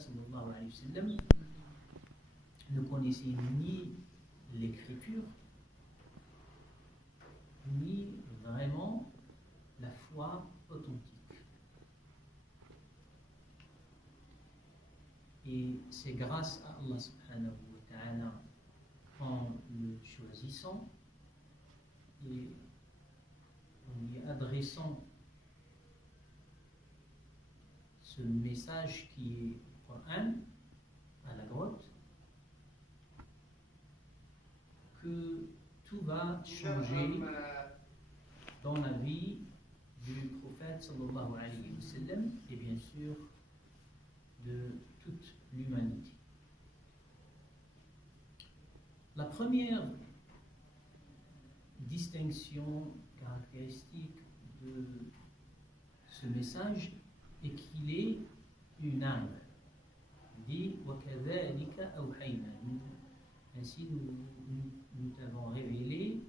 prophète sallallahu alayhi wa sallam ne connaissait ni l'écriture, ni vraiment la foi authentique. Et c'est grâce à Allah subhanahu wa ta'ala, en le choisissant et en lui adressant ce message qui est le Coran à la grotte, que tout va changer dans la vie du prophète sallallahu alayhi wa sallam et bien sûr de toute l'humanité. La première distinction caractéristique de ce message est qu'il est une âme. Il dit وَكَذَلِكَ أَوْحَيْنَا. Ainsi nous t'avons révélé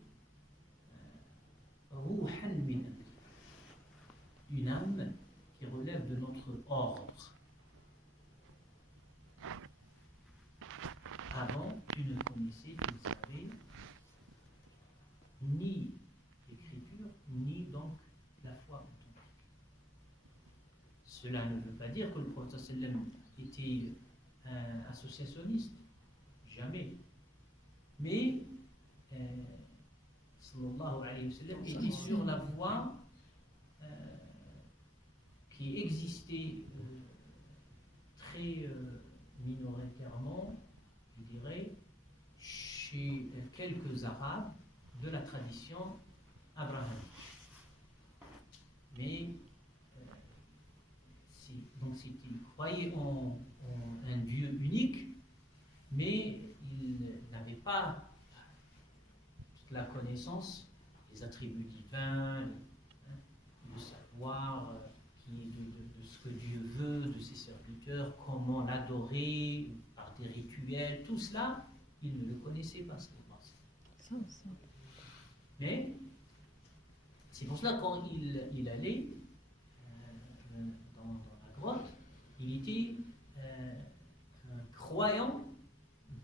روحًا من أمرنا, une âme qui relève de notre ordre. Avant, tu ne connaissais, tu ne savais ni l'écriture, ni donc la foi authentique. Cela ne veut pas dire que le prophète sallam était un associationniste, jamais. Mais sallallahu alayhi wa sallam était sur la voie qui existait très minoritairement, je dirais, chez quelques Arabes de la tradition abrahamique. Mais donc ils croyaient en un Dieu unique, mais ils n'avaient pas toute la connaissance des attributs divins, de savoir de ce que Dieu veut, de ses serviteurs, comment l'adorer, par des rituels, tout cela, ils ne le connaissaient pas. Mais c'est pour cela quand il allait dans la grotte, il était un croyant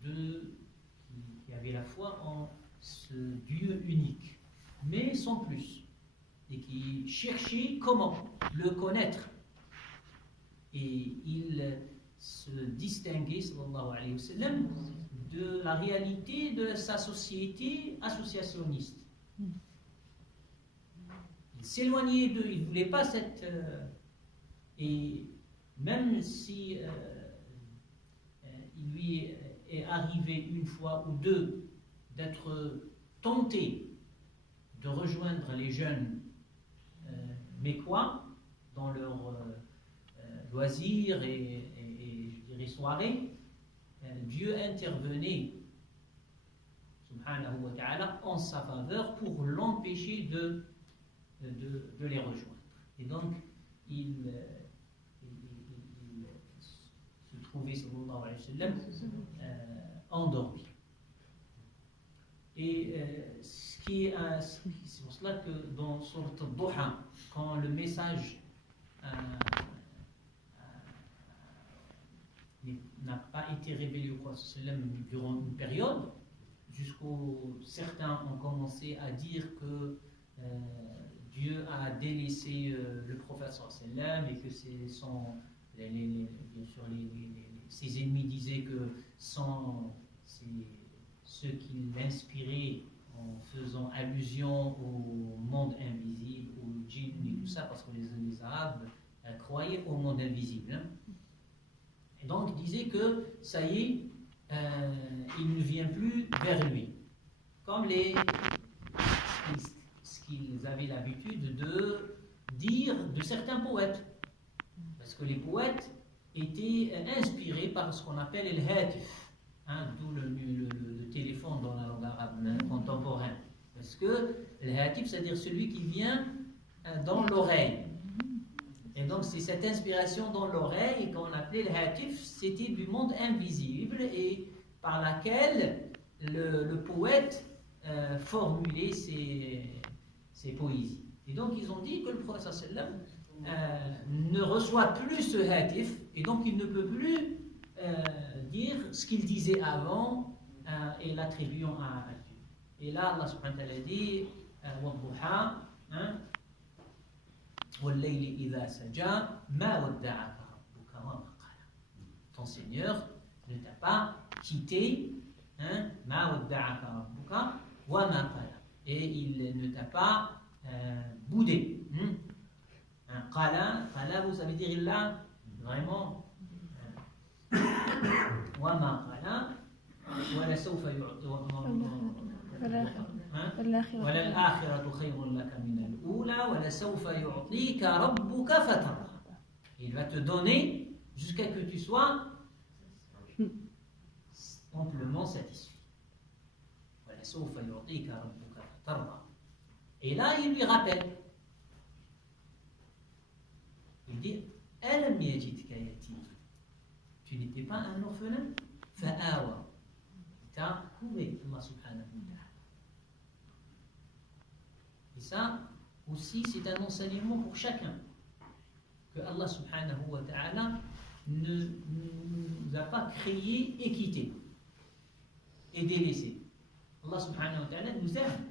qui avait la foi en ce Dieu unique, mais sans plus, et qui cherchait comment le connaître. Et il se distinguait, sallallahu alayhi wa sallam, de la réalité de sa société associationniste. Il s'éloignait d'eux, il ne voulait pas cette... et même si il lui est arrivé une fois ou deux d'être tenté de rejoindre les jeunes mécois dans leurs loisirs et je dirais soirées, Dieu intervenait subhanahu wa ta'ala en sa faveur pour l'empêcher de les rejoindre. Et donc il se trouvait sallallahu alayhi wa sallam endormi. Et c'est pour cela que dans Surat al-Duha, quand le message n'a pas été révélé au prophète durant une période, jusqu'au certains ont commencé à dire que Dieu a délaissé le prophète et que bien sûr ses ennemis disaient que sans ceux qui l'inspiraient en faisant allusion au monde invisible, au djinn et tout ça, parce que les Arabes croyaient au monde invisible. Hein. Et donc ils disaient que ça y est, il ne vient plus vers lui. Comme ce qu'ils avaient l'habitude de dire de certains poètes. Parce que les poètes étaient inspirés par ce qu'on appelle le hatif, d'où le téléphone dans la langue arabe contemporaine. Parce que le hatif, c'est-à-dire celui qui vient dans l'oreille. Et donc c'est cette inspiration dans l'oreille qu'on appelait le hatif, c'était du monde invisible et par laquelle le poète formulait ses poésies. Et donc ils ont dit que le prophète sallam ne reçoit plus ce hatif et donc il ne peut plus dire ce qu'il disait avant et l'attribuant à Dieu. Et là, Allah subhanahu wa ta'ala dit وَالضُّحَى وَاللَّيْلِ إِذَا سَجَى مَا وَدَّعَكَ رَبُّكَ وَمَا قَلَى. Ton Seigneur ne t'a pas quitté, مَا وَدَّعَكَ رَبُّكَ وَمَا قَلَى. Et il ne t'a pas boudé. Qala, vous savez dire là, vraiment. وَمَا قَلَى وَلَسَوْفَ وَلَلْآخِرَةُ خَيْرٌ لَكَ مِنَ الْأُولَى وَلَسَوْفَ يُعْطِيكَ رَبُّكَ فَتَرْضَى. Il va te donner jusqu'à ce que tu sois amplement satisfait. وَلَسَوْفَ يُعْطِيكَ رَبُّكَ فَتَرْضَى. Et là, il lui rappelle. Il dit أَلَمْ يَجِدْكَ يَتِيمًا. Tu n'étais pas un orphelin? فَآوَى. Il t'a trouvé, Allah subhanahu wa ta'ala. Et ça aussi, c'est un enseignement pour chacun. Que Allah subhanahu wa ta'ala ne nous a pas créé et quitté et délaissé. Allah subhanahu wa ta'ala nous aime.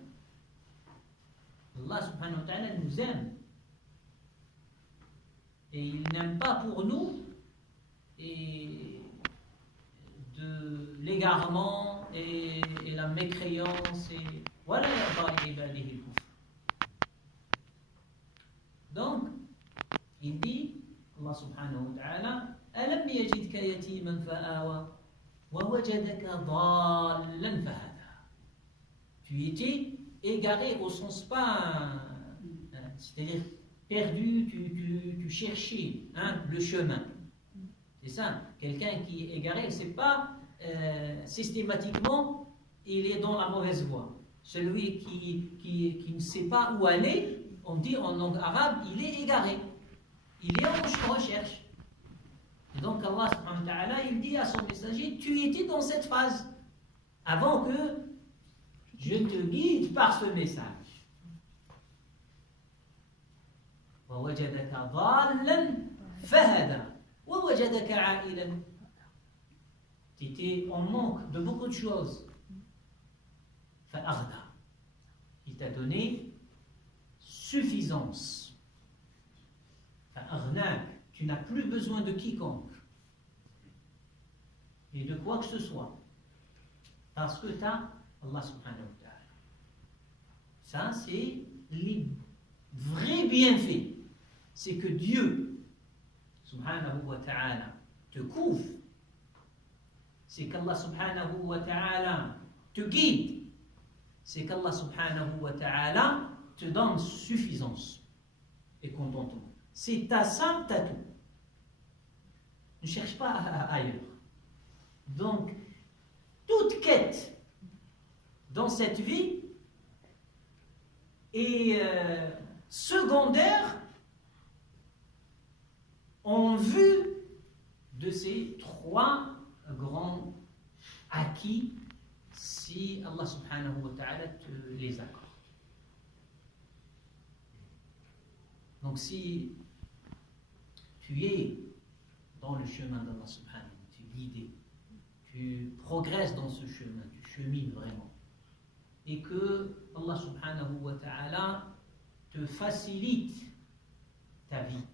Allah subhanahu wa ta'ala nous aime. Et il n'aime pas pour nous et de l'égarement et la mécréance et voilà. Donc il dit Allah subhanahu wa ta'ala أَلَمْ يَجِدْكَ يَتِيمًا فَآوَى وَوَجَدَكَ ضَالًّا فَهَدَى. Tu étais égaré au sens pas, c'est-à-dire perdu, tu cherchais le chemin. C'est ça. Quelqu'un qui est égaré, c'est pas systématiquement il est dans la mauvaise voie. Celui qui ne sait pas où aller, on dit en langue arabe, il est égaré. Il est en recherche. Et donc Allah subhanahu wa ta'ala, il dit à son messager, tu étais dans cette phase avant que je te guide par ce message. وَوَجَدَكَ ضَالًّا فَهَدَى وَوَجَدَكَ عَائِلًا. Tu étais en manque de beaucoup de choses. فَأَغْنَى. Il t'a donné suffisance. فَأَغْنَاكَ. Tu n'as plus besoin de quiconque et de quoi que ce soit parce que tu as Allah subhanahu wa ta'ala. Ça, c'est les vrais bienfaits. C'est que Dieu subhanahu wa ta'ala te couvre. C'est qu'Allah subhanahu wa ta'ala te guide. C'est qu'Allah subhanahu wa ta'ala te donne suffisance et contentement. C'est ta ça, t'as tout. Ne cherche pas ailleurs. Donc, toute quête dans cette vie est secondaire en vue de ces trois grands acquis si Allah subhanahu wa ta'ala te les accorde. Donc si tu es dans le chemin d'Allah subhanahu wa ta'ala, tu es guidé, tu progresses dans ce chemin, tu chemines vraiment, et que Allah subhanahu wa ta'ala te facilite ta vie.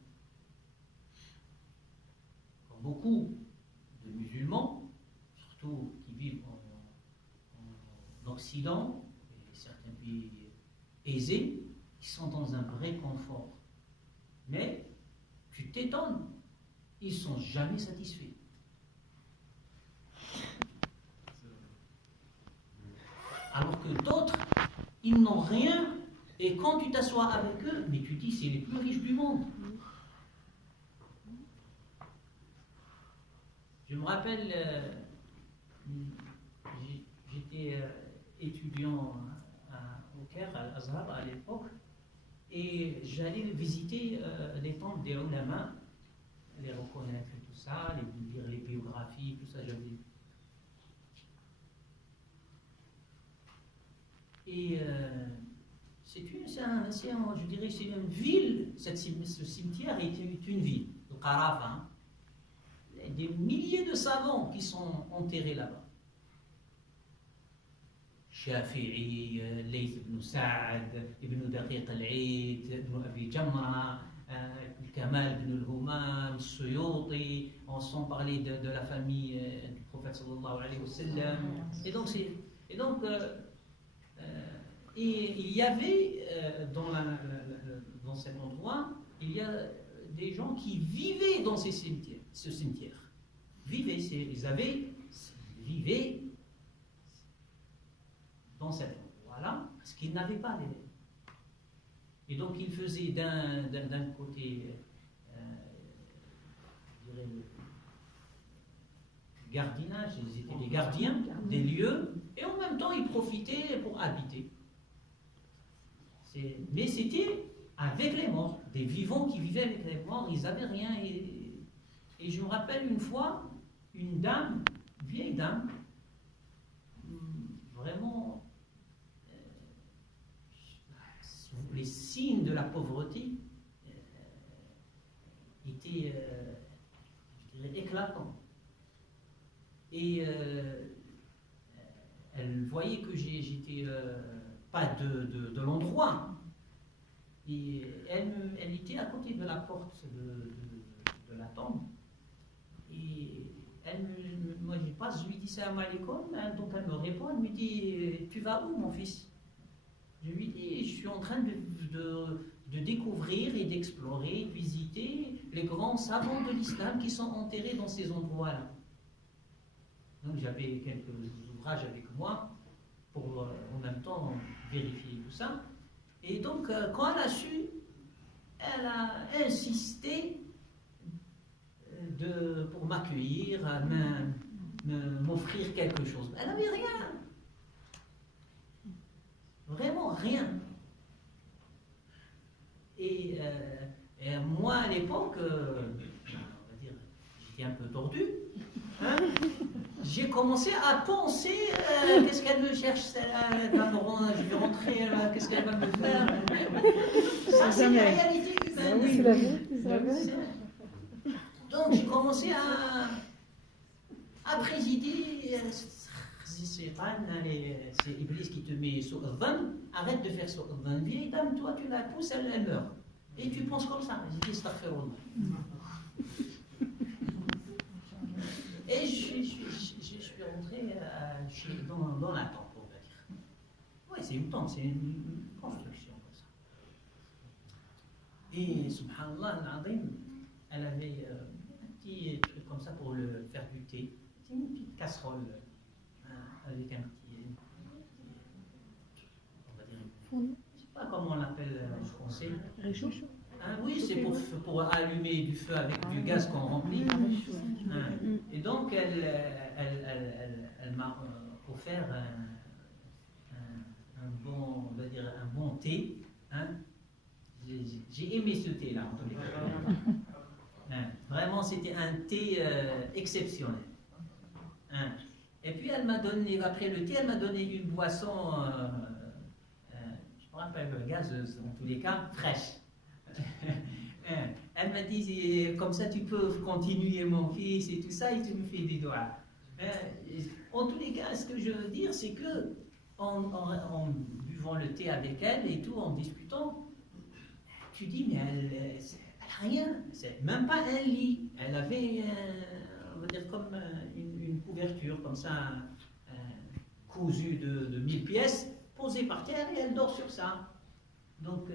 Comme beaucoup de musulmans, surtout qui vivent en Occident, et certains pays aisés, qui sont dans un vrai confort. Mais tu t'étonnes, ils ne sont jamais satisfaits. Alors que d'autres, ils n'ont rien, et quand tu t'assois avec eux, mais tu dis c'est les plus riches du monde. Je me rappelle, j'étais étudiant au Caire, à Azhar à l'époque, et j'allais visiter les temples des ulama, les reconnaître et tout ça, lire les biographies, tout ça, j'avais. Et je dirais, c'est une ville. Ce cimetière est une ville, le Qarafa. Il y a des milliers de savants qui sont enterrés là-bas. Shafi'i, Layth ibn Sa'd, Ibn Daqiq al-Eid, Ibn Abi Jamra, Kamal ibn al-Humam, Suyuti, on s'en parlait de la famille du prophète sallallahu alayhi wa sallam. Et il y avait dans cet endroit, il y a des gens qui vivaient dans ce cimetière. Vivaient dans cet endroit-là, parce qu'ils n'avaient pas d'élèves. Et donc ils faisaient d'un côté, je dirais, le gardinage, ils étaient des gardiens des lieux, et en même temps ils profitaient pour habiter. Mais c'était avec les morts, des vivants qui vivaient avec les morts, ils n'avaient rien. Et je me rappelle une fois, une dame, une vieille dame, vraiment, les signes de la pauvreté étaient, je dirais, éclatants. Et elle voyait que j'étais pas de l'endroit. Et elle était à côté de la porte de la tombe. Et moi je passe, je lui dis salam alaikum, donc elle me répond, elle me dit tu vas où mon fils? Je lui dis je suis en train de découvrir et d'explorer, de visiter les grands savants de l'islam qui sont enterrés dans ces endroits-là. Donc j'avais quelques ouvrages avec moi pour en même temps vérifier tout ça. Et donc quand elle a su, elle a insisté pour m'accueillir, m'offrir quelque chose. Elle n'avait rien. Vraiment rien. Et moi à l'époque, on va dire, j'étais un peu tordu. Hein? J'ai commencé à penser qu'est-ce qu'elle me cherche, celle-là, je vais rentrer, qu'est-ce qu'elle va me faire. Ça, c'est la réalité humaine. Oui, c'est la vie. Donc j'ai commencé à présider. C'est Iblis qui te met sur van, arrête de faire sur van. Vieille dame, toi tu la pousses, elle meurt. Et tu penses comme ça. J'ai dit astaghfirullah. Et je suis rentré dans la tente, on va dire. Oui, c'est une tente, c'est une construction comme ça. Et subhanallah, al-azim, elle avait un petit truc comme ça pour le faire du thé. C'est une petite casserole avec un petit, on va dire, je ne sais pas comment on l'appelle en français. Réchaud. Ah, oui, c'est pour allumer du feu avec du gaz qu'on remplit. Et donc, elle m'a offert un bon, on va dire, un bon thé. Hein. J'ai aimé ce thé-là, en tous les cas. Vraiment, c'était un thé exceptionnel. Et puis, elle m'a donné, après le thé, elle m'a donné une boisson, je me rappelle, gazeuse, en tous les cas, fraîche. Elle m'a dit, comme ça tu peux continuer mon fils et tout ça, et tu me fais des doigts. En tous les cas, ce que je veux dire, c'est que en buvant le thé avec elle et tout, en discutant, tu dis, mais elle n'a rien, même pas un lit. Elle avait, on va dire, comme une couverture, comme ça, cousue de 1000 pièces, posée par terre, et elle dort sur ça. Donc,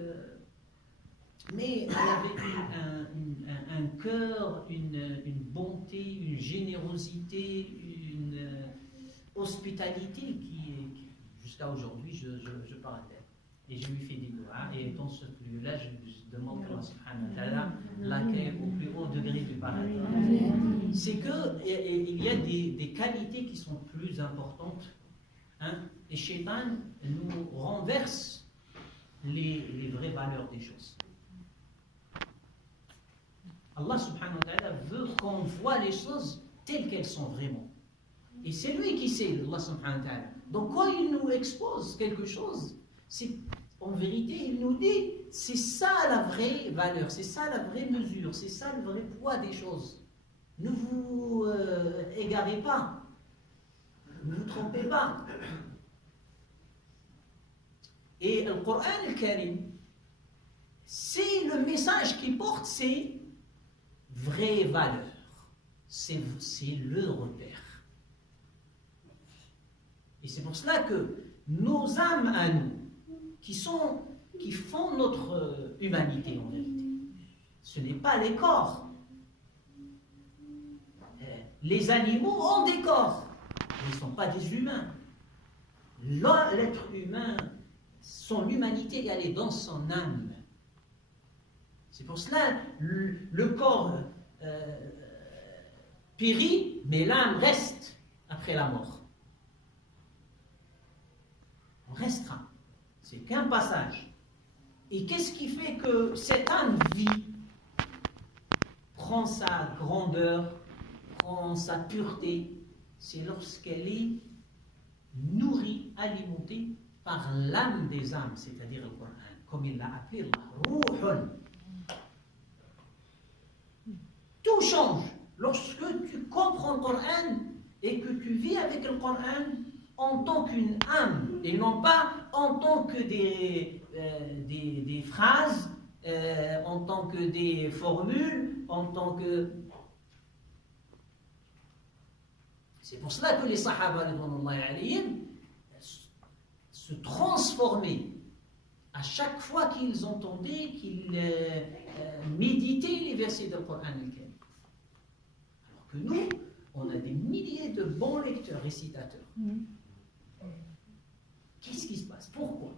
mais elle avait un cœur, une bonté, une générosité, une hospitalité qui jusqu'à aujourd'hui, je parle d'elle. Et je lui fais des doigts. Et dans ce lieu-là, je demande que Allah subhanahu wa ta'ala l'accueille au plus haut degré du paradis. C'est qu'il y a des qualités qui sont plus importantes. Hein, et Shaitan nous renverse les vraies valeurs des choses. Allah subhanahu wa ta'ala veut qu'on voit les choses telles qu'elles sont vraiment. Et c'est lui qui sait, Allah subhanahu wa ta'ala. Donc quand il nous expose quelque chose, c'est En vérité, il nous dit, c'est ça la vraie valeur, c'est ça la vraie mesure, c'est ça le vrai poids des choses. Ne vous égarez pas, ne vous trompez pas. Et le Coran al-Karim, c'est le message qu'il porte, c'est vraie valeur, c'est le repère. Et c'est pour cela que nos âmes à nous, qui font notre humanité en vérité, ce n'est pas les corps. Les animaux ont des corps, mais ils ne sont pas des humains. L'être humain, son humanité, elle est dans son âme. C'est pour cela le corps périt, mais l'âme reste après la mort. On restera. C'est qu'un passage. Et qu'est-ce qui fait que cette âme vit, prend sa grandeur, prend sa pureté? C'est lorsqu'elle est nourrie, alimentée par l'âme des âmes, c'est-à-dire le Coran, comme il l'a appelé, Ruhun. Tout change lorsque tu comprends le Coran et que tu vis avec le Coran en tant qu'une âme et non pas en tant que des phrases, en tant que des formules, en tant que... C'est pour cela que les Sahaba se transformaient à chaque fois qu'ils entendaient, qu'ils méditaient les versets du Coran al-Karim. Alors que nous, on a des milliers de bons lecteurs, récitateurs. Qu'est-ce qui se passe? Pourquoi?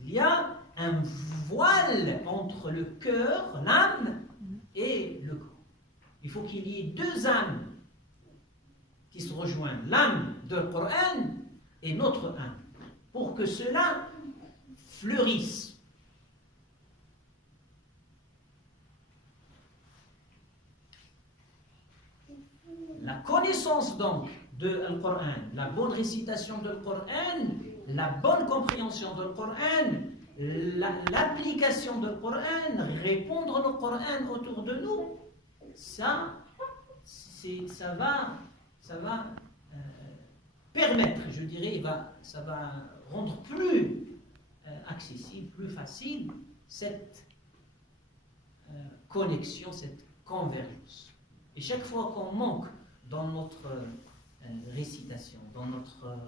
Il y a un voile entre le cœur, l'âme, et le corps. Il faut qu'il y ait deux âmes qui se rejoignent, l'âme de Coran et notre âme, pour que cela fleurisse. La connaissance donc de Coran, la bonne récitation de Coran, la bonne compréhension de Coran, l'application de Coran, répondre au Coran autour de nous, ça va permettre, je dirais, ça va rendre plus accessible, plus facile cette connexion, cette convergence. Et chaque fois qu'on manque dans notre récitation, dans notre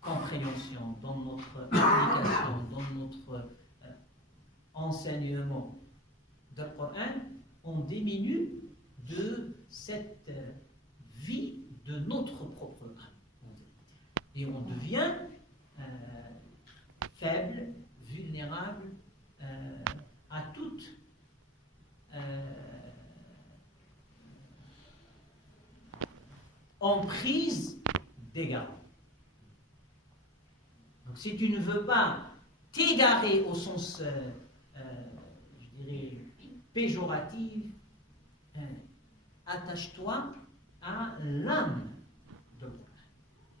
compréhension, dans notre application, dans notre enseignement du Coran, on diminue de cette vie de notre propre âme. Et on devient faible, vulnérable à toute emprise d'égarement. Donc si tu ne veux pas t'égarer au sens, je dirais, péjoratif, attache-toi à l'âme de Coran.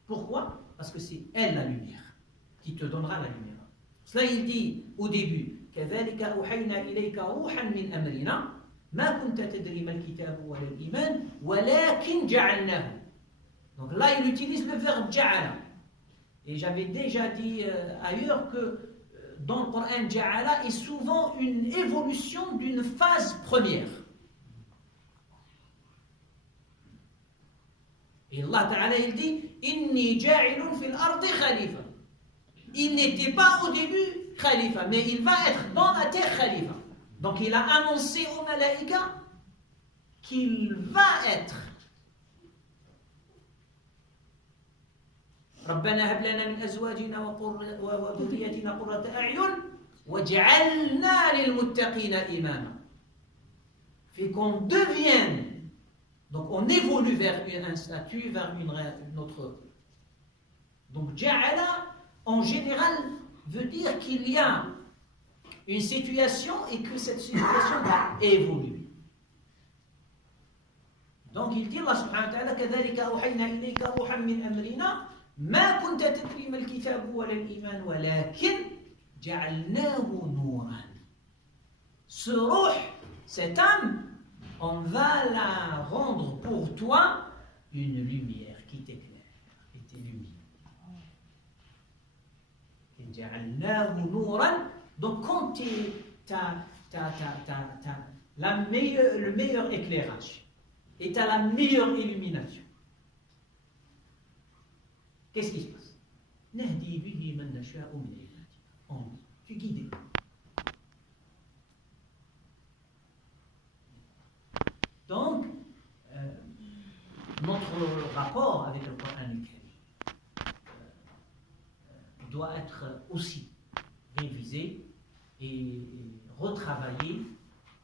Pourquoi? Parce que c'est elle la lumière qui te donnera la lumière. Cela il dit au début, كذلك أوحينا إليك روحا من أمرنا ما كنت تدري ما الكتاب ولا الإيمان ولكن جعلناه. Donc là il utilise le verbe جعل. Et j'avais déjà dit ailleurs que dans le Coran, ja'ala est souvent une évolution d'une phase première. Et Allah Ta'ala il dit Inni ja'ilun fil ardi khalifa. Il n'était pas au début khalifa, mais il va être dans la terre khalifa. Donc il a annoncé aux malaïka qu'il va être. ربنا هب لنا من أزواجنا وذريتنا قرة أعين وجعلنا للمتقين إماما. Fait qu'on devienne, donc on évolue vers un statut, vers une autre. Donc ja'ala en général veut dire qu'il y a une situation et que cette situation va évoluer. Donc il dit Allah subhanahu wa ta'ala كذلك أوحينا إليك روحا من أمرنا ما كنت تدري ما الكتاب ولا الإيمان ولكن جعلناه نورا. Ce ruh, cette âme, on va la rendre pour toi une lumière qui t'éclaire, qui t'illumine. Donc quand tu as le meilleur éclairage et tu as la meilleure illumination, qu'est-ce qui se passe? Tu guides. Donc, notre rapport avec le Coran doit être aussi révisé et retravaillé.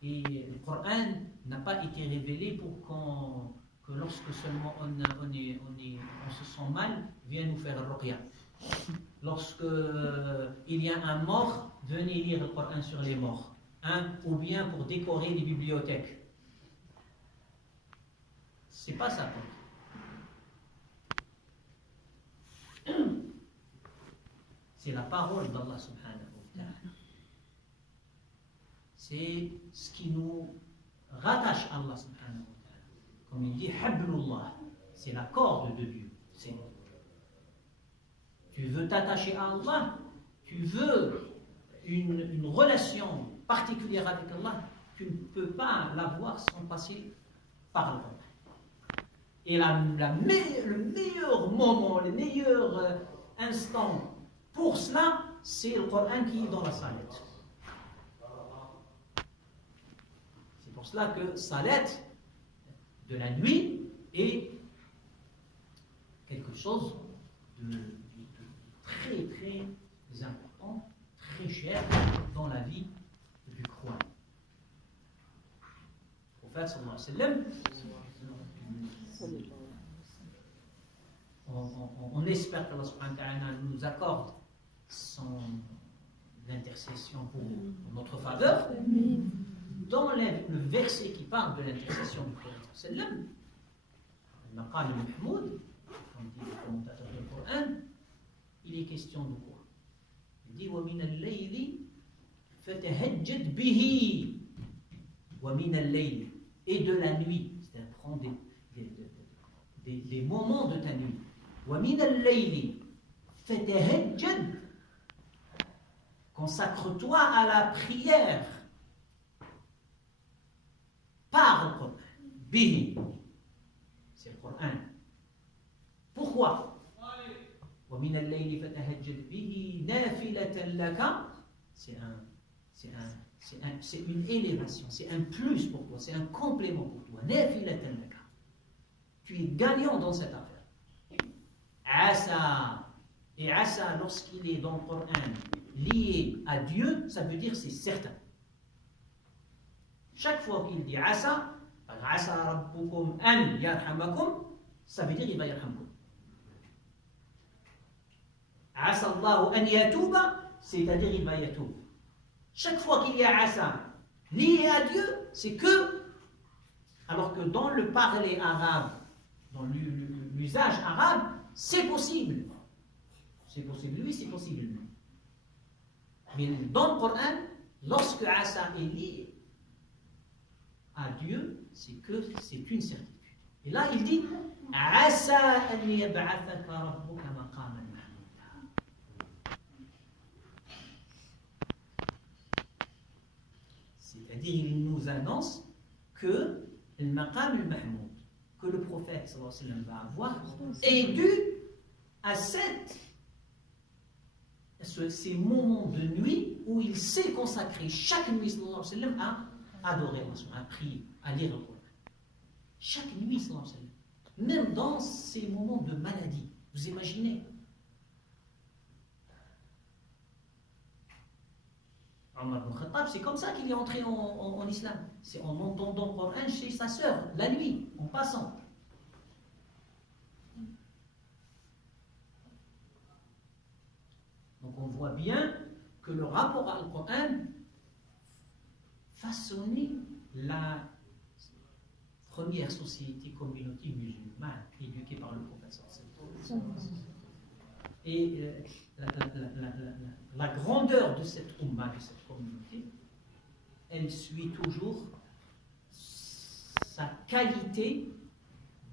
Et le Coran n'a pas été révélé pour que lorsque seulement on se sent mal, vienne nous faire le ruqya. Lorsque il y a un mort, venez lire le Coran sur les morts. Ou bien pour décorer les bibliothèques. C'est pas ça. C'est la parole d'Allah subhanahu wa ta'ala. C'est ce qui nous rattache à Allah subhanahu wa ta'ala. Comme il dit, Hablullah, c'est la corde de Dieu. Tu veux t'attacher à Allah, tu veux une relation particulière avec Allah, tu ne peux pas l'avoir sans passer par le Coran. Et le meilleur moment, le meilleur instant pour cela, c'est le Coran qui est dans la salette. C'est pour cela que salette de la nuit est quelque chose de très très important, très cher dans la vie du croyant. Le prophète sallallahu alayhi wa sallam, on espère qu'Allah subhanahu wa ta'ala nous accorde l'intercession pour notre faveur. Dans le verset qui parle de l'intercession du prophète sallallahu alayhi wa sallam, le maqam al-mahmoud, comme dit le commentateur du Coran, il est question de quoi? Il dit وَمِنَ اللَّيْلِ فَتَهَجَّدْ بِهِ وَمِنَ اللَّيْلِ, et de la nuit, c'est-à-dire prendre des moments de ta nuit. وَمِنَ اللَّيْلِ فَتَهَجَّدْ, consacre-toi à la prière par le Coran. Bihi, c'est le Coran. Pourquoi? وَمِنَ اللَّيْلِ فَتَهَجَّدْ بِهِ نَافِلَةً لَكَ, c'est une élévation, c'est un plus pour toi, c'est un complément pour toi. نَافِلَةً لَكَ, tu es gagnant dans cette affaire. Asa, et asa, lorsqu'il est dans le Coran lié à Dieu, ça veut dire c'est certain. Chaque fois qu'il dit asa, asa rabbukum an yarhamakum, ça veut dire il va yarhamakum. Asa Allahu an yatuba, c'est-à-dire il va yatoub. Chaque fois qu'il y a asa lié à Dieu, c'est que, alors que dans le parler arabe, dans l'usage arabe, c'est possible. C'est possible lui, c'est possible lui. Mais dans le Coran, lorsque asa est lié à Dieu, c'est que c'est une certitude. Et là, il dit asa an yab'athaka rabbuka maqaman mahmouda. C'est-à-dire, il nous annonce que le maqam al-mahmoud, que le prophète sallallahu alayhi wa sallam va avoir, est dû à ces moments de nuit où il s'est consacré chaque nuit sallallahu alayhi wa sallam à adorer Allah, à prier, à lire le Coran. Chaque nuit sallallahu alayhi wa sallam. Même dans ces moments de maladie. Vous imaginez? Omar ibn Khattab, c'est comme ça qu'il est entré en islam. C'est en entendant le Coran chez sa sœur, la nuit, en passant. Donc on voit bien que le rapport à le Coran façonnait la première société, communauté musulmane éduquée par le prophète. Et la grandeur de cette umma, de cette communauté, elle suit toujours sa qualité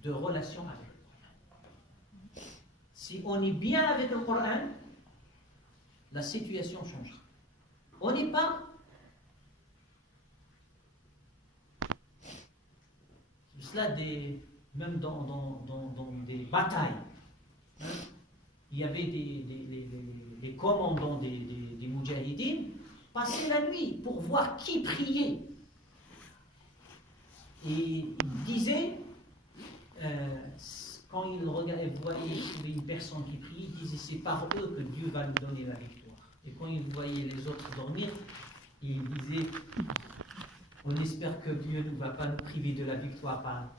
de relation avec le Coran. Si on est bien avec le Coran, la situation changera. On n'est pas. C'est cela, même dans des batailles, hein, il y avait des commandants des Moudjahidines passaient la nuit pour voir qui priait. Et ils disaient, quand ils regardaient, voyaient une personne qui prie, ils disaient c'est par eux que Dieu va nous donner la victoire. Et quand ils voyaient les autres dormir, ils disaient on espère que Dieu ne va pas nous priver de la victoire par.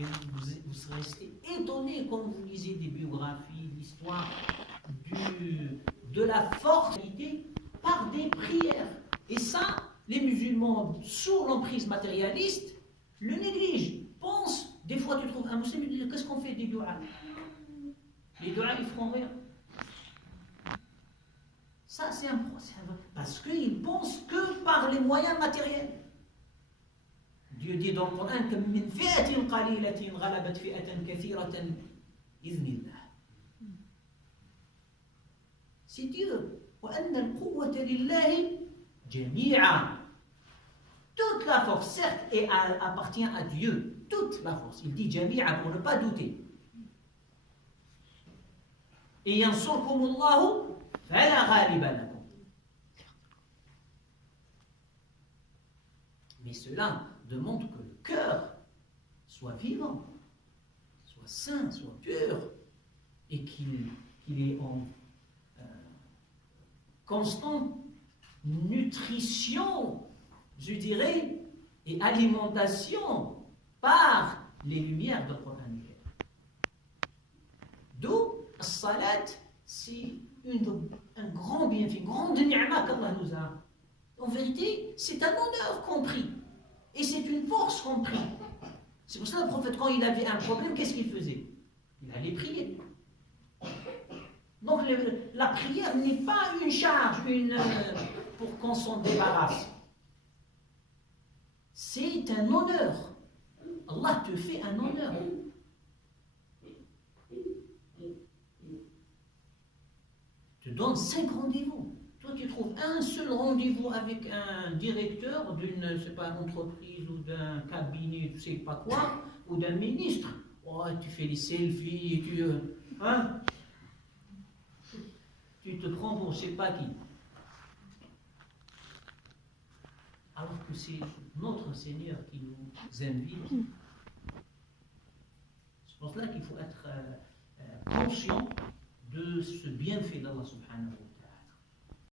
Et vous serez resté étonné quand vous lisez des biographies, l'histoire de la force par des prières. Et ça, les musulmans, sous l'emprise matérialiste, le négligent. Pense, des fois tu trouves un musulman qui dit qu'est-ce qu'on fait des du'as? Les du'as, ils feront rien. Ça, c'est un problème. Parce qu'ils pensent que par les moyens matériels. Dieu dit dans le Coran que min fi'atin qalilatin ghalabat fi'atan kathiratan idhnillah. C'est Dieu. Wa anna al-quwwata lillahi jami'a. Toute la force, certes, appartient à Dieu. Toute la force. Il dit jami'a pour ne pas douter. Et yansurkumullahu fala ghaliba lakum. Mais cela demande que le cœur soit vivant, soit sain, soit pur, et qu'il est en constante nutrition, je dirais, et alimentation par les lumières de Coran. D'où, salat, c'est un grand bienfait, une grande ni'ma qu'Allah nous a. En vérité, c'est un honneur compris. Et c'est une force compris. C'est pour ça que le prophète, quand il avait un problème, qu'est-ce qu'il faisait? Il allait prier. Donc la prière n'est pas une charge pour qu'on s'en débarrasse. C'est un honneur. Allah te fait un honneur. Te donne 5 rendez-vous. Toi, tu trouves un seul rendez-vous avec un directeur d'une, je sais pas, entreprise ou d'un cabinet, je sais pas quoi, ou d'un ministre. Oh, tu fais les selfies, tu te prends pour je sais pas qui. Alors que c'est notre Seigneur qui nous invite. C'est pour cela qu'il faut être conscient de ce bienfait d'Allah subhanahu wa ta'ala.